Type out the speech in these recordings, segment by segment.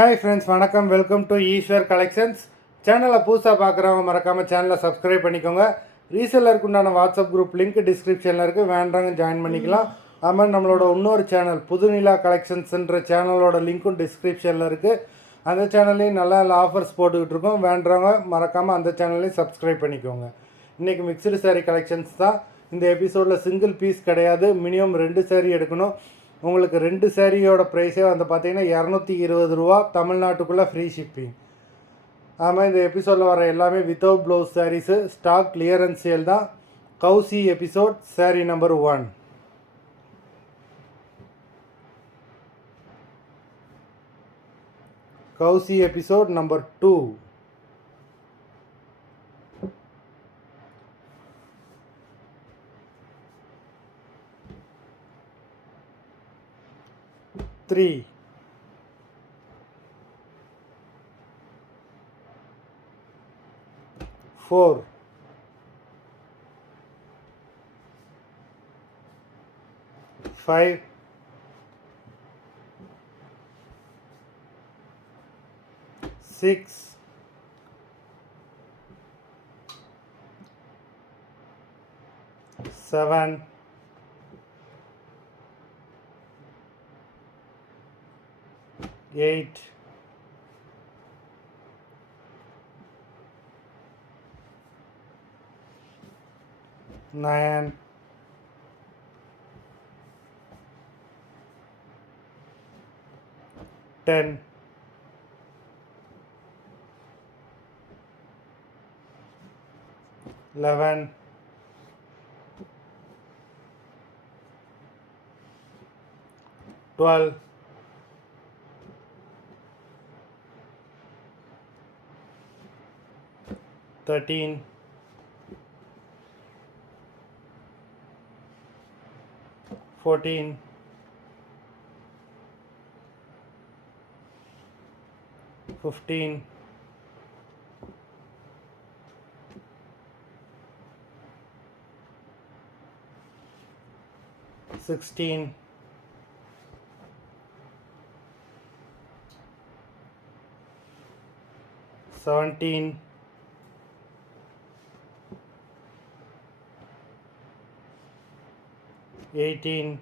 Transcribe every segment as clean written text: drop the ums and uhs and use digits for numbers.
Hi friends, வணக்கம். Welcome to Eswar collections. சேனலை புதுசாக பார்க்குறவங்க மறக்காமல் சேனலை சப்ஸ்கிரைப் பண்ணிக்கோங்க. ரீசெல்லருக்கு உண்டான வாட்ஸ்அப் குரூப் லிங்க் டிஸ்கிரிப்ஷனில் இருக்குது, வேண்டாங்க ஜாயின் பண்ணிக்கலாம். அது மாதிரி நம்மளோட இன்னொரு சேனல் புதுநிலா கலெக்ஷன்ஸ்ன்ற சேனலோட லிங்க்கும் டிஸ்கிரிப்ஷனில் இருக்குது. அந்த சேனல்லையும் நல்ல நல்ல ஆஃபர்ஸ் போட்டுக்கிட்டு இருக்கோம். வேண்டவங்க மறக்காமல் அந்த சேனல்லையும் சப்ஸ்கிரைப் பண்ணிக்கோங்க. இன்றைக்கி மிக்சடு சாரீ கலெக்ஷன்ஸ் தான். இந்த எபிசோடில் சிங்கிள் பீஸ் கிடையாது, மினிமம் 2 சாரீ எடுக்கணும். உங்களுக்கு 2 சாரியோட ப்ரைஸே வந்து பார்த்தீங்கன்னா 220 ரூபா, தமிழ்நாட்டுக்குள்ளே ஃப்ரீ ஷிப்பிங். அதுமாதிரி இந்த எபிசோடில் வர எல்லாமே without blouse saris, stock clearance sale தான். Kousi episode sari number 1. Kousi episode number 2. 3. 4. 5. 6. 7. 8. 9. 10. 11. 12. 13. 14. 15. 16. 17. 18.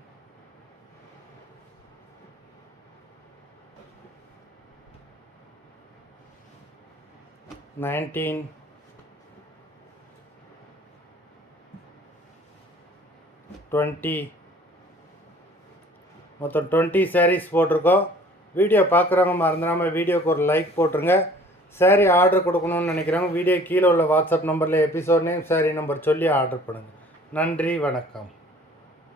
19. 20. மொத்தம் 20 சாரீஸ் போட்டிருக்கோம். வீடியோ பார்க்குறவங்க மறந்துடாமல் வீடியோக்கு ஒரு லைக் போட்டுருங்க. சாரீ ஆர்டர் கொடுக்கணும்னு நினைக்கிறவங்க வீடியோ கீழே உள்ள வாட்ஸ்அப் நம்பரில் எபிசோட் நேம், சாரீ நம்பர் சொல்லி ஆர்டர் பண்ணுங்கள். நன்றி, வணக்கம்.